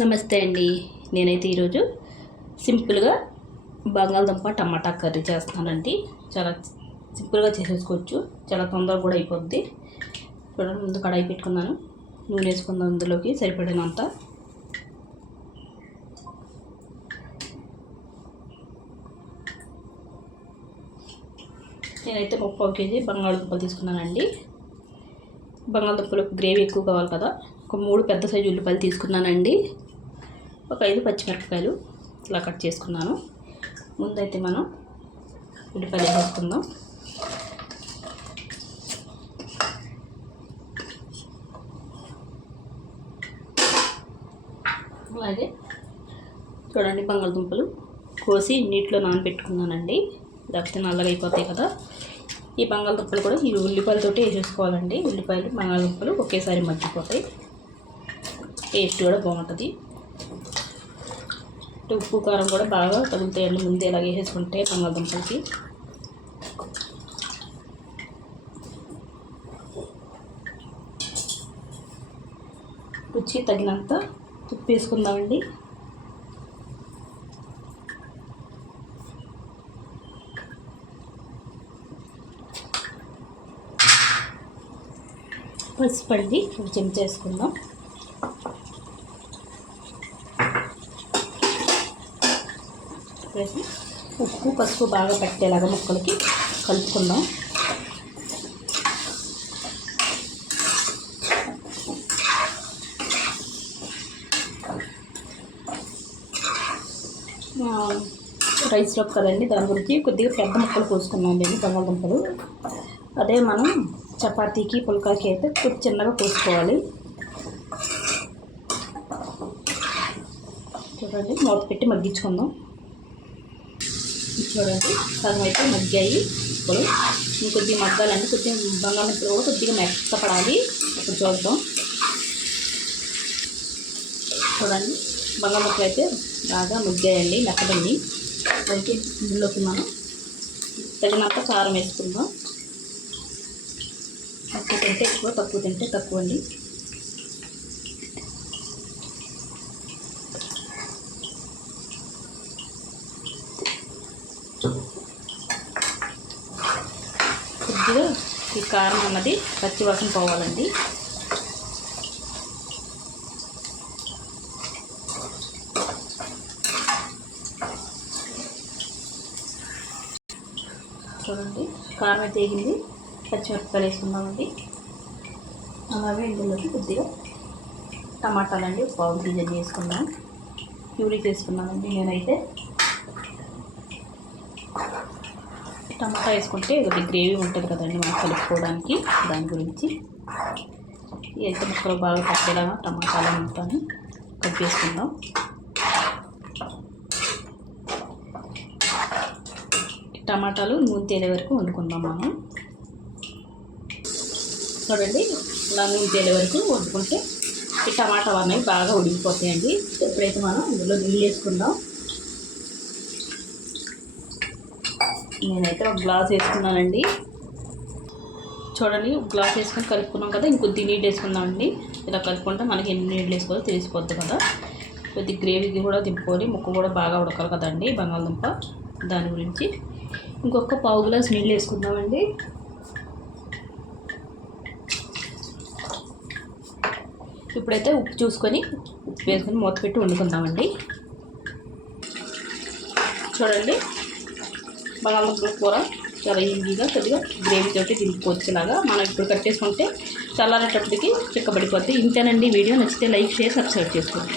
నమస్తే అండి. నేనైతే ఈరోజు సింపుల్గా బంగాళదుంప టమాటా కర్రీ చేస్తున్నానండి. చాలా సింపుల్గా చేసేసుకోవచ్చు, చాలా తొందరగా కూడా అయిపోద్ది. చూడండి, ముందు కడాయి పెట్టుకున్నాను, నూనె వేసుకుందాం. అందులోకి సరిపడినంత నేనైతే 30 కేజీ బంగాళదుంపలు తీసుకున్నానండి. బంగాళదుంపలకు గ్రేవీ ఎక్కువ కావాలి కదా, ఒక 3 పెద్ద సైజు ఉల్లిపాయలు తీసుకున్నానండి. ఒక 5 పచ్చిమిరపకాయలు ఇలా కట్ చేసుకున్నాను. ముందైతే మనం ఉల్లిపాయలు వేసుకుందాం. అలాగే చూడండి, బంగాళదుంపలు కోసి నీటిలో నానబెట్టుకున్నానండి, లేకపోతే నల్లగా అయిపోతాయి కదా. ఈ బంగాళదుంపలు కూడా ఈ ఉల్లిపాయలతోటి వేసేసుకోవాలండి. ఉల్లిపాయలు బంగాళదుంపలు ఒకేసారి మగ్గిపోతాయి, టేస్ట్ కూడా బాగుంటుంది. ఉప్పు కారం కూడా బాగా తగులుతాయండి ముందే ఇలా వేసేసుకుంటే బంగాళదుంపలకి. రుచి తగినంత ఉప్పు వేసుకుందామండి. పసుపు అండి, ఒక చెంచా వేసుకుందాం. వేసి ఉప్పు పసుపు బాగా పట్టేలాగా ముక్కలకి కలుపుకుందాం. రైస్లో కదండి, దాని గురించి కొద్దిగా పెద్ద ముక్కలు కోసుకున్నాం అండి బంగాళదుంపలు. అదే మనం చపాతీకి పుల్కాకి అయితే కొద్ది చిన్నగా కోసుకోవాలి. చూడండి, మూత పెట్టి మగ్గించుకుందాం. చూడండి, సగం అయితే మగ్గాయి. ఇప్పుడు ఇంకొద్దిగా మగ్గాలండి, కొద్దిగా బంగాళదుంపలు కూడా కొద్దిగా మెత్తపడాలి. ఇప్పుడు చూద్దాం. చూడండి, బంగాళదుంపలు అయితే బాగా మగ్గాయండి, మెత్తడండి. అయితే ఇందులోకి మనం తగినంత కారం వేసుకుందాం. ఎక్కువ తింటే ఎక్కువ, తక్కువ తింటే తక్కువ అండి. కొద్దిగా ఈ కారం అన్నది పచ్చివాసన పోవాలండి. చూడండి, కారం అయితే వేగింది. పచ్చిమిరపకాయలు వేసుకుందామండి. అలాగే ఇందులోకి కొద్దిగా టమాటాలండి, పావు కేజీ వేసుకుందాం. ప్యూరీ చేసుకున్నానండి నేనైతే. టమాటా వేసుకుంటే కొద్దిగా గ్రేవీ ఉంటుంది కదండి మనం కలుపుకోవడానికి, దాని గురించి. అయితే ముక్కలు బాగా పట్టేలాగా టమాటాలు మొత్తాన్ని కట్ చేసుకుందాం. టమాటాలు నూనె తేలే వరకు వండుకుందాం మనం. చూడండి, ఇలా నూనె తేలే వరకు వండుకుంటే ఈ టమాటాలు అనేవి బాగా ఉడికిపోతాయండి. ఎప్పుడైతే మనం ఇందులో నీళ్ళు వేసుకుందాం. నేనైతే ఒక గ్లాస్ వేసుకున్నానండి. చూడండి, ఒక గ్లాస్ వేసుకొని కలుపుకున్నాం కదా, ఇంకొద్ది నీళ్ళు వేసుకుందామండి. ఇలా కలుపుకుంటే మనకి ఎన్ని నీళ్ళు వేసుకోవాలో తెలిసిపోద్ది కదా. కొద్ది గ్రేవీకి కూడా తిప్పుకొని ముక్క కూడా బాగా ఉడకాలి కదండి బంగాళదుంప, దాని గురించి. ఇంకొక పావు గ్లాస్ నీళ్ళు వేసుకుందామండి. ఇప్పుడైతే ఉప్పు చూసుకొని ఉప్పు వేసుకొని మూత పెట్టి వండుకుందామండి. చూడండి, బంగాళదుంపల కూర చాలా ఈజీగా కొద్దిగా గ్రేవీ తోటి దింపుకోవచ్చులాగా మనం ఇప్పుడు కట్టేసుకుంటే చల్లారేటప్పటికి చిక్కబడిపోద్ది. ఇంతేనండి వీడియో. నచ్చితే లైక్, షేర్, సబ్స్క్రైబ్ చేసుకోండి.